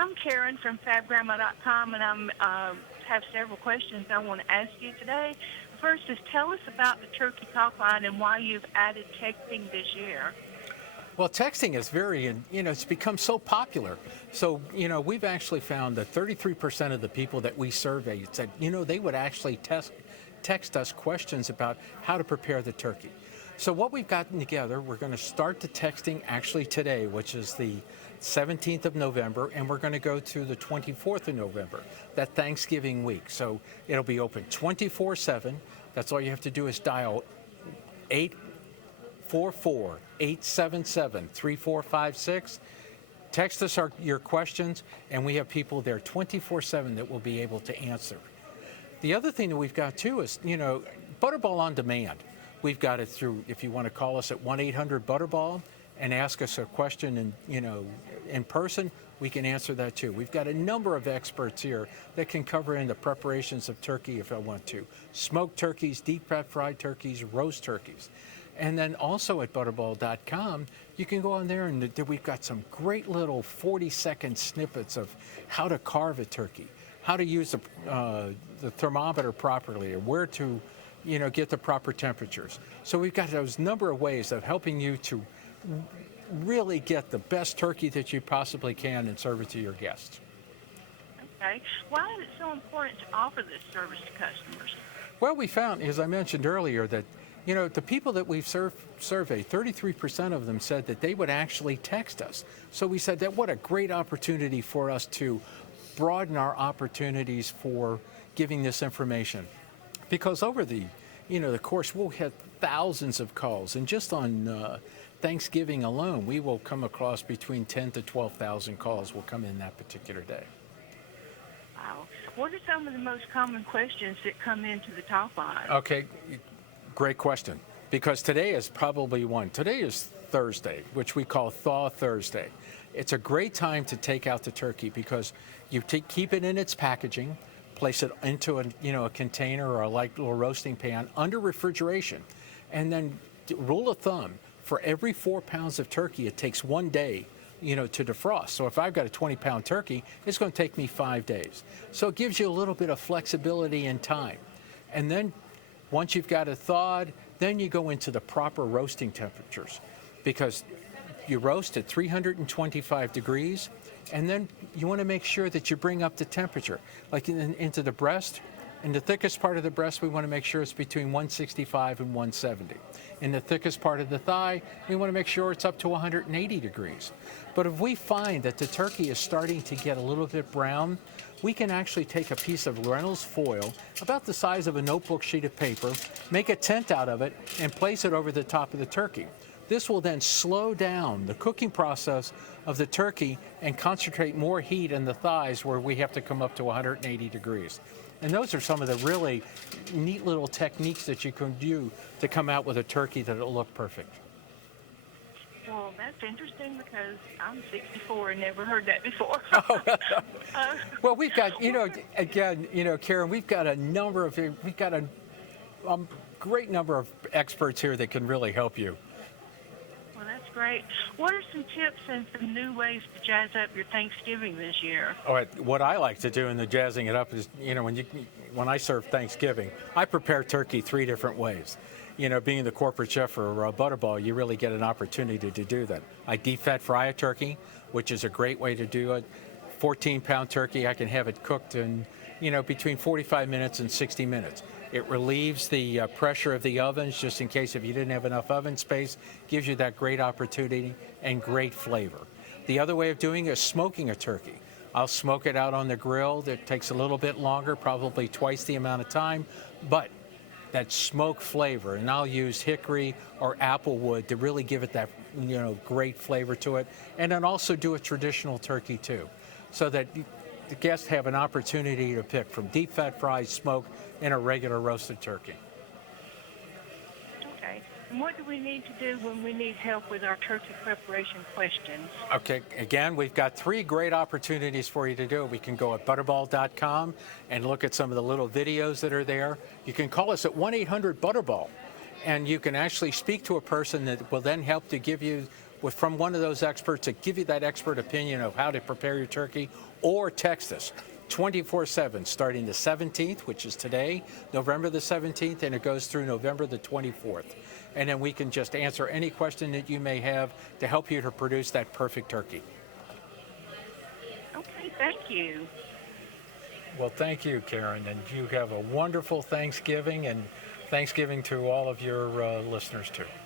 I'm Karen from FabGrandma.com, and I have several questions I want to ask you today. First is tell us about the Turkey Help Line and why you've added texting this year. Well, texting is it's become so popular. So, we've actually found that 33% of the people that we surveyed said, they would actually text us questions about how to prepare the turkey. So what we've gotten together, we're going to start the texting actually today, which is the 17th of November, and we're going to go to the 24th of November, that Thanksgiving week. So it'll be open 24/7. That's all you have to do is dial 844-877-3456. Text us your questions, and we have people there 24/7 that will be able to answer. The other thing that we've got, too, is, Butterball on Demand. We've got it through, if you want to call us at 1-800-BUTTERBALL and ask us a question in person, we can answer that, too. We've got a number of experts here that can cover in the preparations of turkey if I want to. Smoked turkeys, deep fried turkeys, roast turkeys. And then also at Butterball.com, you can go on there and we've got some great little 40-second snippets of how to carve a turkey, how to use the thermometer properly, or where to, get the proper temperatures. So we've got those number of ways of helping you to really get the best turkey that you possibly can and serve it to your guests. Okay. Why is it so important to offer this service to customers? Well, we found, as I mentioned earlier, that the people that we've surveyed, 33% of them said that they would actually text us. So we said that what a great opportunity for us to broaden our opportunities for giving this information. Because over the course, we'll have thousands of calls. And just on Thanksgiving alone, we will come across between 10 to 12,000 calls will come in that particular day. Wow. What are some of the most common questions that come into the top line? Okay. Great question, because today is probably one. Today is Thursday, which we call Thaw Thursday. It's a great time to take out the turkey because you keep it in its packaging, place it into a container or a light little roasting pan under refrigeration, and then rule of thumb, for every 4 pounds of turkey, it takes 1 day to defrost. So if I've got a 20-pound turkey, it's going to take me 5 days. So it gives you a little bit of flexibility in time. And then once you've got it thawed, then you go into the proper roasting temperatures, because you roast at 325 degrees, and then you want to make sure that you bring up the temperature. Like into the breast, in the thickest part of the breast, we want to make sure it's between 165 and 170. In the thickest part of the thigh, we want to make sure it's up to 180 degrees. But if we find that the turkey is starting to get a little bit brown, we can actually take a piece of Reynolds foil, about the size of a notebook sheet of paper, make a tent out of it, and place it over the top of the turkey. This will then slow down the cooking process of the turkey and concentrate more heat in the thighs where we have to come up to 180 degrees. And those are some of the really neat little techniques that you can do to come out with a turkey that'll look perfect. Well, that's interesting because I'm 64 and never heard that before. Well, we've got, Karen, we've got a great number of experts here that can really help you. Well, that's great. What are some tips and some new ways to jazz up your Thanksgiving this year? All right, what I like to do in the jazzing it up is, when I serve Thanksgiving, I prepare turkey 3 different ways. Being the corporate chef for Butterball, you really get an opportunity to do that. I deep fat fry a turkey, which is a great way to do it. 14-pound turkey, I can have it cooked in, between 45 minutes and 60 minutes. It relieves the pressure of the ovens, just in case if you didn't have enough oven space, gives you that great opportunity and great flavor. The other way of doing it is smoking a turkey. I'll smoke it out on the grill. That takes a little bit longer, probably twice the amount of time, but that smoke flavor, and I'll use hickory or apple wood to really give it that great flavor to it, and then also do a traditional turkey too, so that the guests have an opportunity to pick from deep fat fried, smoked, and a regular roasted turkey. Okay. And what do we need to do when we need help with our turkey preparation questions? Okay, again, we've got 3 great opportunities for you to do it. We can go at Butterball.com and look at some of the little videos that are there. You can call us at 1-800-BUTTERBALL, and you can actually speak to a person that will then help to give you from one of those experts to give you that expert opinion of how to prepare your turkey, or text us 24/7 starting the 17th, which is today, November the 17th, and it goes through November the 24th. And then we can just answer any question that you may have to help you to produce that perfect turkey. Okay, thank you. Well, thank you, Karen, and you have a wonderful Thanksgiving, and Thanksgiving to all of your listeners too.